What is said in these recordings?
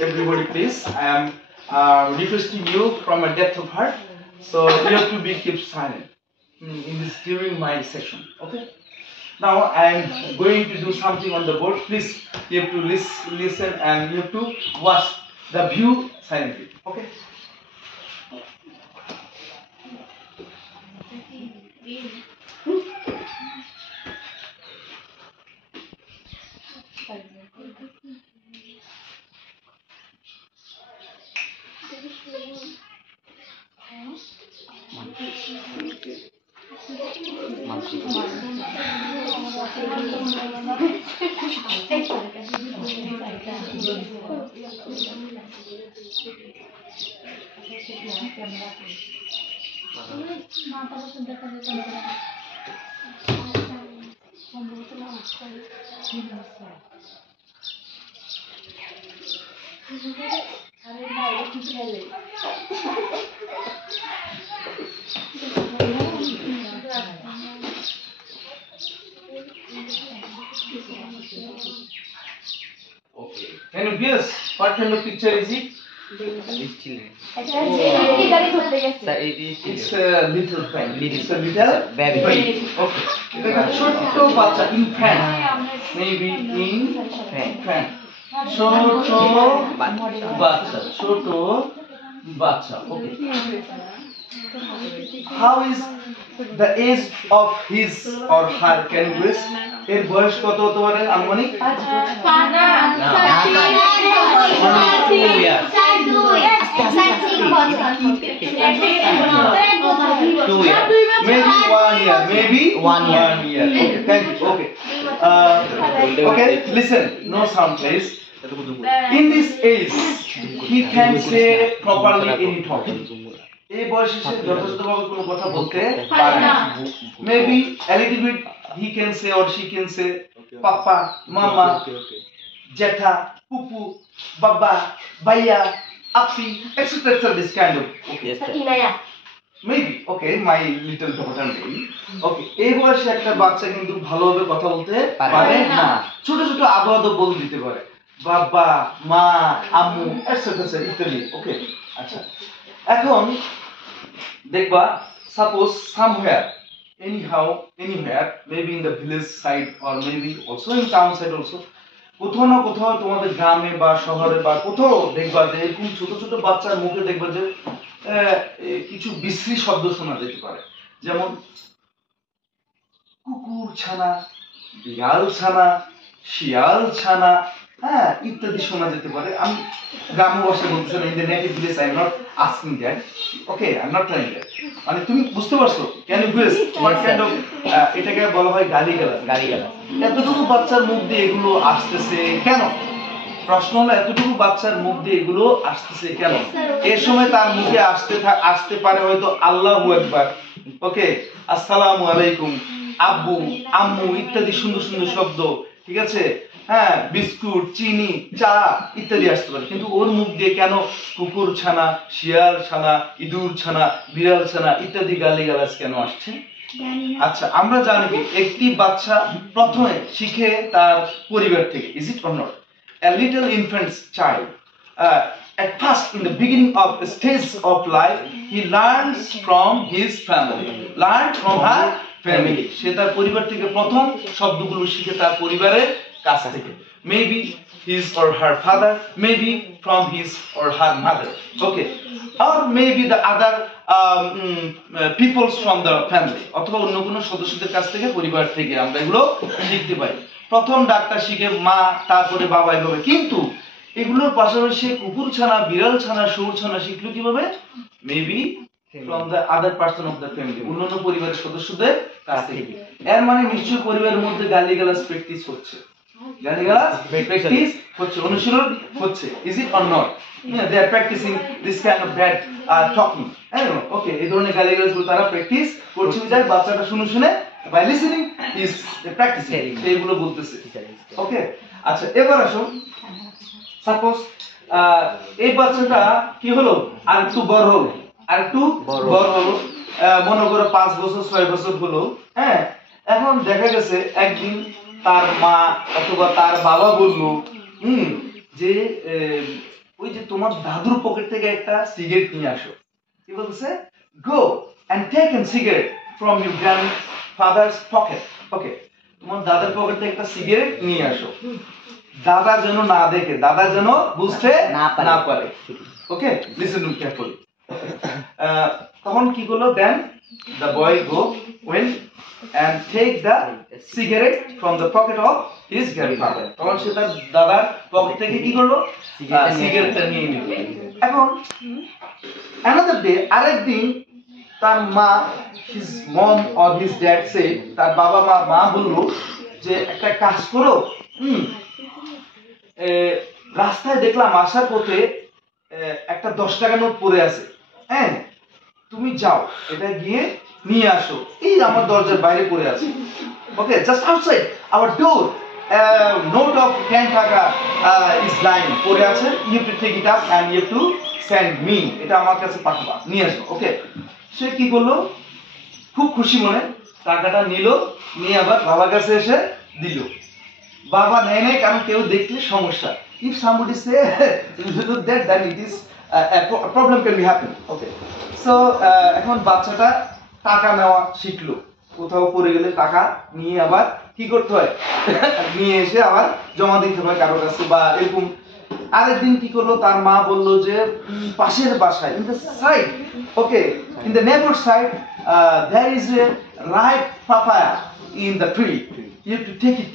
Everybody, please. I am requesting you from a depth of heart. So you have to be keep silent in this during my session. Okay. Now I am going to do something on the board. Please, you have to listen and you have to watch the view silently. Okay. Okay. Can you guess what kind of picture is it? It's children. It's a little pen. It's a little baby. Okay. It's a ছোট্ট বাচ্চা infant. Maybe infant. ছোট বাচ্চা. Okay. How is the age of his or her? Can you guess? এর বয়স কত হতে পারে আনুমানিক? 2 years. 2 years. Maybe 1 year. Maybe 1 year. 1 year. Okay, thank you. Okay. Okay, listen. No sound, please. In this age, he can say properly any talking. এই বয়সে সে যথাযথভাবে কোনো কথা বলতে পারে না। Maybe a little bit he can say or she can say papa, mama, jeta, pupu, baba, bhaiya, appi, etc. This kind of. Okay. Maybe, okay, my little daughter maybe. Okay, এই বয়সে একটা বাচ্চা কিন্তু ভালোভাবে কথা বলতে পারে না। ছোট ছোট আদো বল দিতে পারে। বাবা, মা, আম্মু, etc. ইত্যাদি। ওকে, আচ্ছা। এখন দেখবা suppose somewhere anywhere maybe in the village side or maybe also in town side also কোথাও না কোথাও তোমাদের গ্রামে বা শহরে বা কোথাও দেখবা যে এরকম ছোট ছোট বাচ্চার মুখে দেখবা যে কিছু বিশ্রী শব্দ শোনা যেতে পারে, যেমন কুকুর ছানা, বিড়াল ছানা, শিয়াল ছানা, হ্যাঁ ইত্যাদি শোনা যেতে পারে। আমি গ্রাম্য ভাষায় বলতেছি না, in the native village I am not asking that. Okay, I am not trying that. মানে তুমি বুঝতে পারছো? Can you guess what kind of এটাকে বলা হয় গালিগালাজ। এতটুকু বাচ্চার মুখ দিয়ে এগুলো আসতেছে কেন? প্রশ্ন হলো এতটুকু বাচ্চার মুখ দিয়ে এগুলো আসতেছে কেন? এই সময় তার মুখে আসতে পারে হয়তো আল্লাহু আকবার, ওকে, আসসালামু আলাইকুম, আব্বু, আম্মু ইত্যাদি সুন্দর সুন্দর শব্দ, ঠিক আছে, হ্যাঁ, বিস্কুট, চিনি, চা ইত্যাদি আসতে পারে। কিন্তু ওর মুখ দিয়ে কেন কুকুর ছানা, শিয়াল ছানা, ইঁদুর ছানা, বিড়াল ছানা ইত্যাদি গালিগালাজ কেন আসছে? আচ্ছা, আমরা জানি কি একটি বাচ্চা প্রথমে শিখে তার পরিবার থেকে। Is it or not? A little infant child at first in the beginning of the stage of life he learns from his family, her family. সে তার পরিবার থেকে প্রথম শব্দগুলো শিখে তার পরিবারের কাছ থেকে। Maybe his or her father, maybe from his or her mother, okay, or maybe the other peoples from the family, অথবা অন্য কোনো সদস্যদের কাছ থেকে, পরিবার থেকে আমরা এগুলো শিখতে পারি। প্রথম ডাকটা শিখে মা, তারপরে বাবা, এভাবে। কিন্তু এগুলোর পাশাপাশি কুকুর ছানা, বিড়াল ছানা, শুয়োর ছানা শিখলো কিভাবে? Maybe from the other person of the family, অন্যান্য পরিবারের সদস্যদের কাছ থেকে। এর মানে নিশ্চয়ই পরিবারের মধ্যে গালিগালাজ প্র্যাকটিস হচ্ছে, গালিগালাজ প্র্যাকটিস হচ্ছে, অনুশীলন হচ্ছে। Is it or not? they are practicing this kind of bad talking, ওকে, এই ধরনের গালিগালাজগুলো তারা প্র্যাকটিস করছে। বিধায় বাচ্চাটা শুনে শুনে by listening is practicing, এইগুলো বলতেছে। ওকে, আচ্ছা, এবার আসো, সাপোজ এই বাচ্চাটা কি হলো, আর একটু বড় হলো, মনে করো 5 বছর 6 বছর হলো, হ্যাঁ। এখন দেখা গেছে একদিন তার মা অথবা তার বাবা বলল যে ওই যে তোমার দাদুর পকেট থেকে একটা সিগারেট নিয়ে আসো। কি বলতেছে? Go and take an cigarette from your grandfather's pocket. Okay, তোমার দাদার পকেট থেকে একটা সিগারেট নিয়ে আসো। দাদা যেন না দেখে, দাদা যেন বুঝতে না পারে। ওকে, লিসেন টু কেয়ারফুলি। তখন কি করলো? দেন the boy went and take the cigarette from the pocket of his grandfather. তখন সে তার দাদার পকেট থেকে কি করলো? সিগারেটটা নিয়ে নিল। এখন another day, আরেকদিন তার মা, his mom or his dad said, তার বাবা মা বললো যে একটা কাজ করো, রাস্তায় দেখলাম আসার পথে একটা 10 টাকা নোট পড়ে আছে, হ্যাঁ তুমি যাও এটা গিয়ে নিয়ে আসো, এই আমার দরজার বাইরে পড়ে আছে। Okay, just outside our door note of 10 টাকা ইজ লাইং, পড়ে আছে, you have to take it up and you have to send me, এটা আমার কাছে পাঠাবা, নিয়ে আসো। ওকে, সে কি করলো? খুব খুশি মনে টাকাটা নিল, নিয়ে আবার বাবার কাছে এসে দিল। বাবা নেয় নাই, কারণ কেউ দেখলে সমস্যা। If somebody say that, then it is a problem can be happen. Okay, so এখন বাচ্চাটা টাকা নেওয়া শিখলো, কোথাও পড়ে গেলে টাকা নিয়ে আবার কি করতে হয়? নিয়ে এসে আবার জমা দিতে হয় কারো কাছে বা এরকম। আরেকদিন কি করলো? তার মা বললো যে পাশের বাসায়, in the side, okay, in the neighbor side, there is a ripe papaya in the tree. You have to take it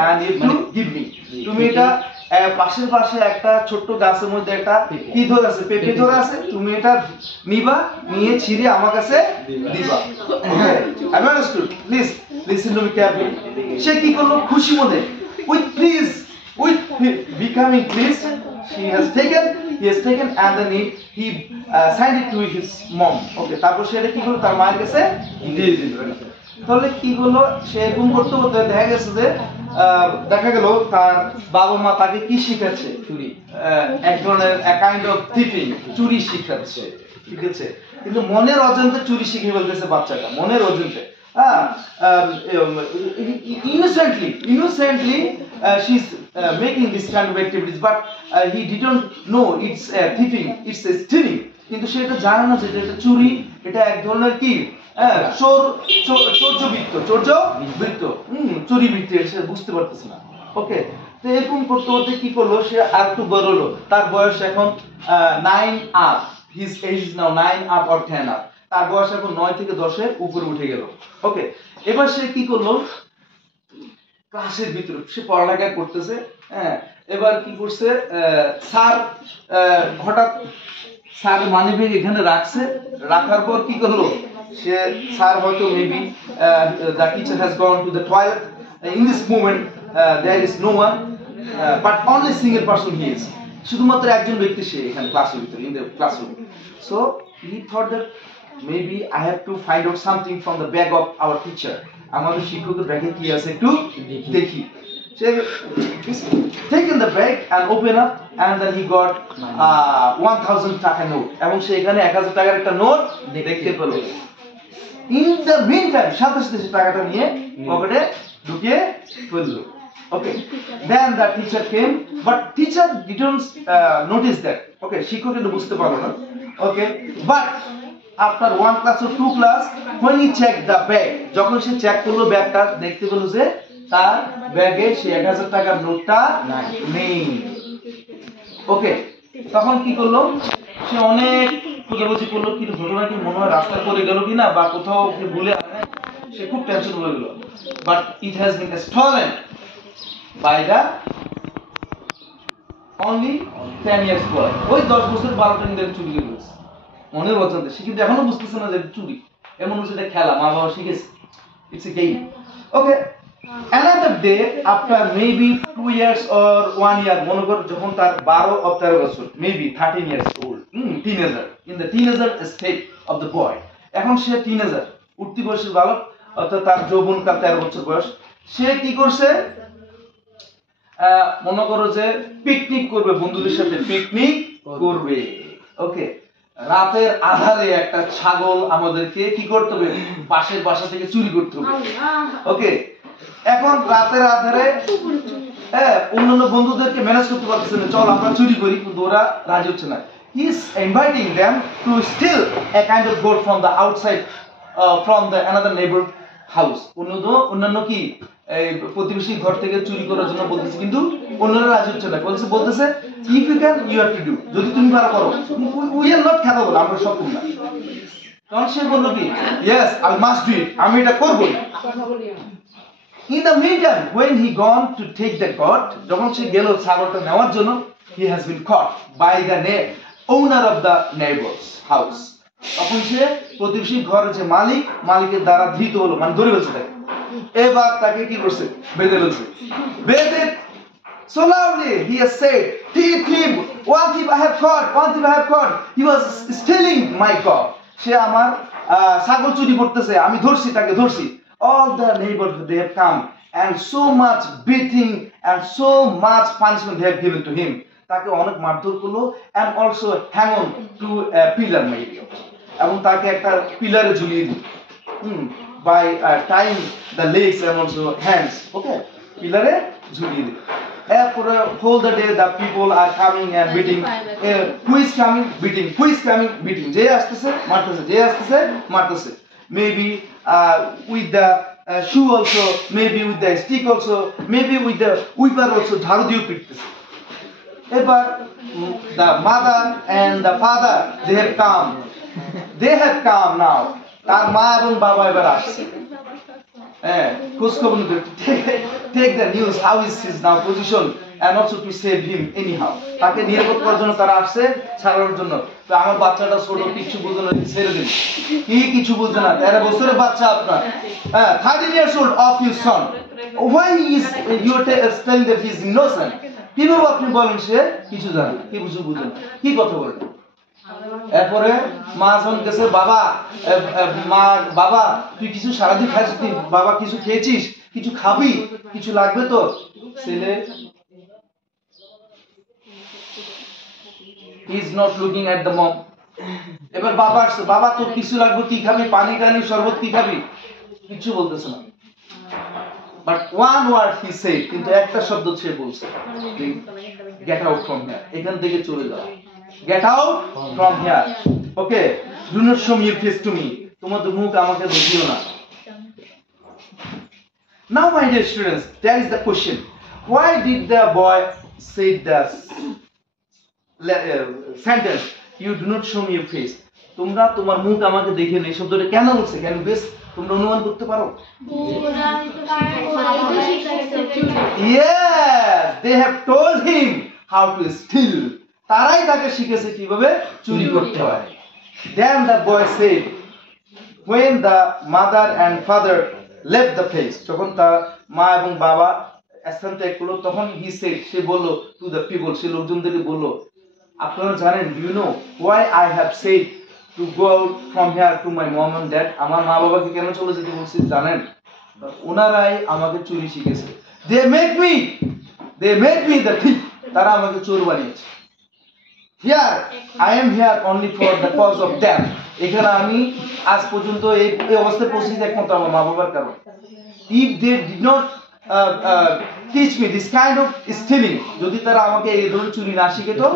and you have to give me. তুমি এটা পাশের পাশে একটা ছোট্ট গাছের মধ্যে একটা কি ধরে আছে, পেঁপে ধরে আছে, তুমি এটা নিবা, নিয়ে ছিঁড়ে আমার কাছে দিবা। I understood. Please listen to me carefully. সে কি করলো? খুশি মনে with please, with becoming pleased, he has taken and then he sent it to his mom. Okay, তারপর সে এটা কি করলো? তার মায়ের কাছে দিয়ে দিল। তাহলে কি হলো? সে এরকম করতে করতে দেখা গেল তার বাবা মা তাকে কি শিখাচ্ছে? চুরি, এক ধরনের কাইন্ড অফ থিপিং, চুরি শিখাচ্ছে, ঠিক আছে? কিন্তু মনের অজান্তে চুরি শিখে ফেলতেছে বাচ্চাটা, মনের অজান্তে। innocently she's making this kind of activities, but he didn't know it's thieving, it's a stealing. কিন্তু সে এটা জানে না যে এটা চুরি, এটা এক ধরনের কি চৌর্যবৃত্ত, চুরি বৃত্তি, সে বুঝতে পারতেছে না। ওকে, তো এরকম করতে করতে কি করলো? সে আর একটু বড় হলো, তার বয়স এখন 9 up, his age is now 9 up or 10 up, তার বয়স এখন 9 থেকে 10 এর উপরে উঠে গেল। ওকে, এবার সে কি করলো? ক্লাসের ভিতরে সে পড়ালেখা করতেছে, হ্যাঁ, এবার কি করছে? স্যার হঠাৎ স্যার মানিব্যাগ এখানে রাখছে, রাখার পর কি করলো? সে স্যার হয়তো maybe the teacher has gone to the toilet. In this moment there is no one, but only single person he is. শুধুমাত্র একজন ব্যক্তি সে এখানে ক্লাসের ভিতরে, in the classroom. So he thought that maybe I have to find out something from the bag of our teacher. আমাদের শিক্ষকের ব্যাগে কি আছে একটু দেখি। সে taken the bag and open up and then he got 1000 টাকা নোট, এবং সে এখানে 1000 টাকার একটা নোট দেখতে পেল। In the meantime, সাথে সাথে টাকাটা নিয়ে পকেটে ঢুকিয়ে ফেললো। Okay, then the teacher came, but teacher didn't notice that. Okay, শিক্ষক এটা বুঝতে পারলো না। Okay, but after 1 class or 2 class, when he checked the bag, যখন সে চেক করলো ব্যাগটা, দেখতে পেল যে তার ব্যাগে সে 1000 টাকার নোটটা নেই। ওকে, তখন কি করলো? সে অনেক খোঁজাখুঁজি করলো, কিন্তু ঘটনা কি মনে হয় রাস্তায় পড়ে গেল কিনা বা কোথাও ভুলে, সে খুব টেনশন হয়ে গেল। But it has been stolen by the only 10 years boy. ওই 10 বছর 12টা নিয়ে চুরি করে গেছে মনের অজান্তে। সে কিন্তু এখনো বুঝতেছে না যে চুরি, এমন হচ্ছে এটা খেলা, মা বাবা শিখেছে, it's a game. Okay, another day after maybe 2 years or 1 year, মনে কর যখন তার 12 or 13 বছর, maybe 13 years old, teenager, in the teenager state of the boy, এখন সে টিনেজার, উঠতি বয়সের বালক, অর্থাৎ তার যৌবনকাল 13 বছর বয়স। সে কি করছে? মনে করো যে পিকনিক করবে, বন্ধুদের সাথে পিকনিক করবে। ওকে, রাতের আধারে একটা ছাগল আমাদেরকে কি করতে হবে? পাশের বাসা থেকে চুরি করতে হবে। ওকে, এখন রাতের আধারে অন্যান্য বন্ধুদেরকে ম্যানেজ করতে পারতেছে না, চল আমরা চুরি করি, কিন্তু ওরা রাজি হচ্ছে না। He is inviting them to steal a kind of goat from the outside from the another neighbor house। অন্যান্য কি এই প্রতিবেশী ঘর থেকে চুরি করার জন্য বলতেছে, কিন্তু অন্যরা রাজি হচ্ছে না। বলতেছে if you can you have to do, যদি তুমি পারো করো, উই আর নট ক্যাপাবল, আমরা সক্ষম না। তখন সে বলল কি yes I must do it, আমি এটা করবই। In the meantime, when he gone to take the goat, যখন সে গেল ছাগলটা নেওয়ার জন্য, he has been caught by the owner of the neighbor's house। তখন সে প্রতিবেশী ঘরের যে মালিকের দ্বারা ধৃত হলো, মানে ধরে ফেলছে তাকে। এবার তাকে কি করছে, বেঁধে ফেলছে। বেঁধে so loudly he has said, thief, one thief I have caught, he was stealing my goat। সে আমার ছাগল চুরি করতেছে, আমি ধরছি, তাকে ধরছি। All the neighbors they have come and so much beating and so much punishment they have given to him। তাকে অনেক মারধর করলো and also hang on to a pillar maybe, এবং তাকে একটা পিলারে ঝুলিয়ে দিল, by tying the legs and also hands, okay, পিলারে ঝুলিয়ে দিল। এরপরে whole the day the people are coming and beating, who is coming beating, যে আসতেছে মারতেছে, যে আসতেছে মারতেছে, maybe with the shoe also, maybe with the stick also, maybe with the whipper also, ঝাড়ু দিয়ে পিটতেছে। এবার the mother and the father they have come now, তার মা এবং বাবা এবার আসছে। খোঁজ খবর নিতে, take the news how is his now position and also to save him anyhow। তাকে নিরাপদ করার জন্য তারা আসছে, ছাড়ানোর জন্য। তো আমার বাচ্চাটা ছোট, কিছু বুঝে না, ছেড়ে দিন। কি কিছু বুঝে না, 13 বছরের বাচ্চা আপনার, 13 years old of your son, why is you are telling that he is innocent? কিভাবে আপনি বলেন সে কিছু জানে না, কি কিছু বুঝে না, কি কথা বলেন? এরপরে মা যখন গেছে, বাবা তুই কিছু সারাদিন খাইছিস, বাবা কিছু খেয়েছিস, কিছু খাবি, কিছু লাগবে তো? ছেলে he is not looking at the mom। এবার বাবা আসছে, বাবা তোর কিছু লাগবে, কি খাবি, পানি টানি শরবত কি খাবি, কিছু বলতেছে না। But one word he said, কিন্তু একটা শব্দ সে বলছে, get out from here, এখান থেকে চলে যাও, get out from here, okay, do not show me your face to me, তোমার মুখ আমাকে দেখিও না। Now my dear students, that is the question, why did the boy say the sentence, you do not show me your face, তোমরা তোমার মুখ আমাকে দেখিও না, এই শব্দটা কেন বলছে? কেন বেশ তোমরা অনুমান করতে পারো? Yes, they have told him how to steal, তারাই তাকে শিখেছে কিভাবে চুরি করতে হয়। Then the boy said, when the mother and father left the place, যখন তার মা এবং বাবা স্থান ত্যাগ করলো, তখন he said, সে বলল to the people, সে লোকজনদেরকে বলল, আপনারা জানেন, do you know why I have said to go out from here to my mom and dad? আমার মা বাবাকে কেন চলে যেতে বলছি জানেন? ওনারাই আমাকে চুরি শিখেছে। they made me the thief, তারা আমাকে চোর বানিয়েছে। here I am here only for the cause of them, এখানে আমি আজ পর্যন্ত এই অবস্থায় পৌঁছেছি একমাত্র আমার মা বাবার কারণে। if they did not teach me this kind of stealing, যদি তারা আমাকে এই ধরনের চুরি না শিখাতো,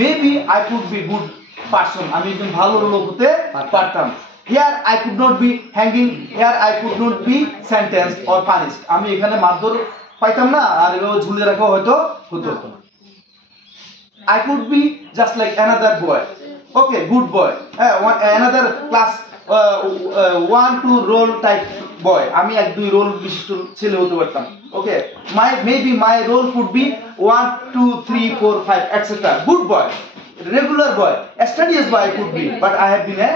maybe I could be good person, আমি একজন ভালো লোক হতে পারতাম। here I could not be hanging, here I could not be sentenced or punished, আমি এখানে মারধর পাইতাম না, আর এভাবে ঝুলে রাখা হয়তো হতো না। I could be just like another boy, okay, good boy, another class 1-2 role type boy, আমি 1-2 রোল বিশিষ্ট ছেলে হতে পারতাম, okay, maybe my role could be 1, 2, 3, 4, 5 etc. good boy, regular boy, a studious boy I could be, but I have been a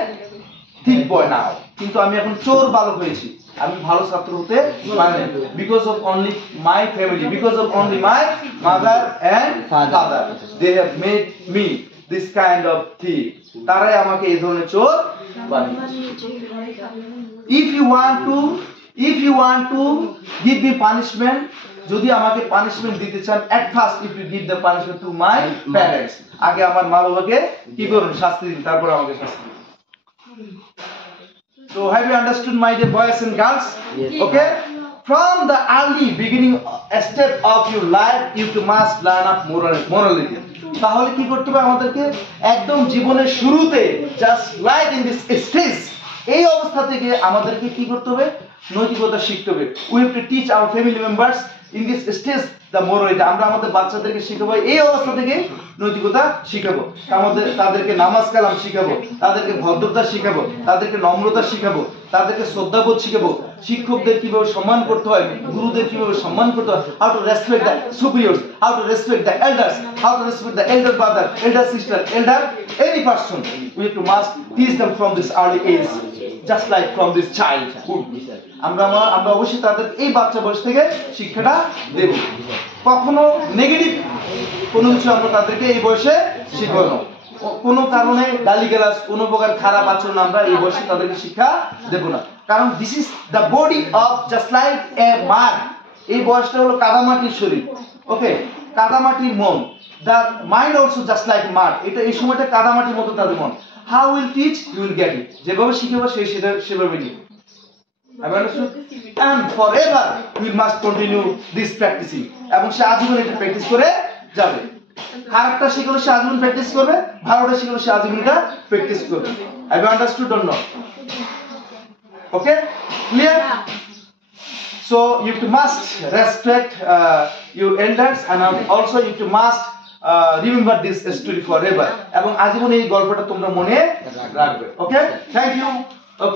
thief boy now, কিন্তু আমি এখন চোর বালক হয়েছি, আমি ভালো ছাত্র হতে পারি না, because of only my family, because of only my mother and father, they have made me this kind of thief, তারাই আমাকে এই ধরনের চোর বানিয়েছে। if you want to give me punishment, যদি আমাকে পানিশমেন্ট দিতে চান, at first if you give the punishment to my parents, আগে আমার মা বাবাকে কি করুন, শাস্তি দিন, তারপর আমাকে শাস্তি দিন। So have you understood, my dear boys and girls? Yes. Okay, from the early beginning step of your life you must learn of morality. তাহলে কি করতে হবে আমাদেরকে একদম জীবনের শুরুতে just like in this stage এই অবস্থা থেকে আমাদেরকে কি করতে হবে নৈতিকতা শিখতে হবে we have to teach our family members in this stage the morality আমরা আমাদের বাচ্চাদেরকে শেখাবো এই অবস্থা থেকে নৈতিকতা শিখাবো তাদেরকে নামাজ কালাম শিখাবো তাদেরকে ভদ্রতা শিখাবো তাদেরকে নম্রতা শিখাবো তাদেরকে শ্রদ্ধাবোধ শিখাবো শিক্ষকদের কিভাবে সম্মান করতে হয় গুরুদের কিভাবে সম্মান করতে হয় how to respect the superiors how to respect the elders how to respect the elder brother elder sister elder any person we have to must teach them from this early age just like from this childhood আমরা অবশ্যই তাদের এই বাচ্চা বয়স থেকে শিক্ষাটা দেব কখনো negative কোনো কিছু আমরা তাদেরকে এই বয়সে শিখাবো কোনো কারণে গালিগালাজ কোনো প্রকার খারাপ আচরণ আমরা এই বয়সে তাদেরকে শিক্ষা দেব না কারণ this is the body of just like a man এই বয়সটা হলো কাদামাটির শরীর ওকে কাদামাটির মন the mind also just like mud এটা এই সময়টা কাদামাটির মতো তাদের মন how will teach you will get it যেভাবে শিখাবো সেভাবে নিবে Have you understood? And forever we must continue this practicing. এবং সে আজীবন এটা প্র্যাকটিস করে যাবে খারাপটা শিখলে সে আজীবন প্র্যাকটিস করবে ভালোটা শিখলে সে আজীবন এটা প্র্যাকটিস করবে Have you understood or not? Okay? Clear? So you must respect your elders and also you must remember this story forever. এবং আজীবন এই গল্পটা তোমরা মনে রাখবে Okay? Thank you. Okay.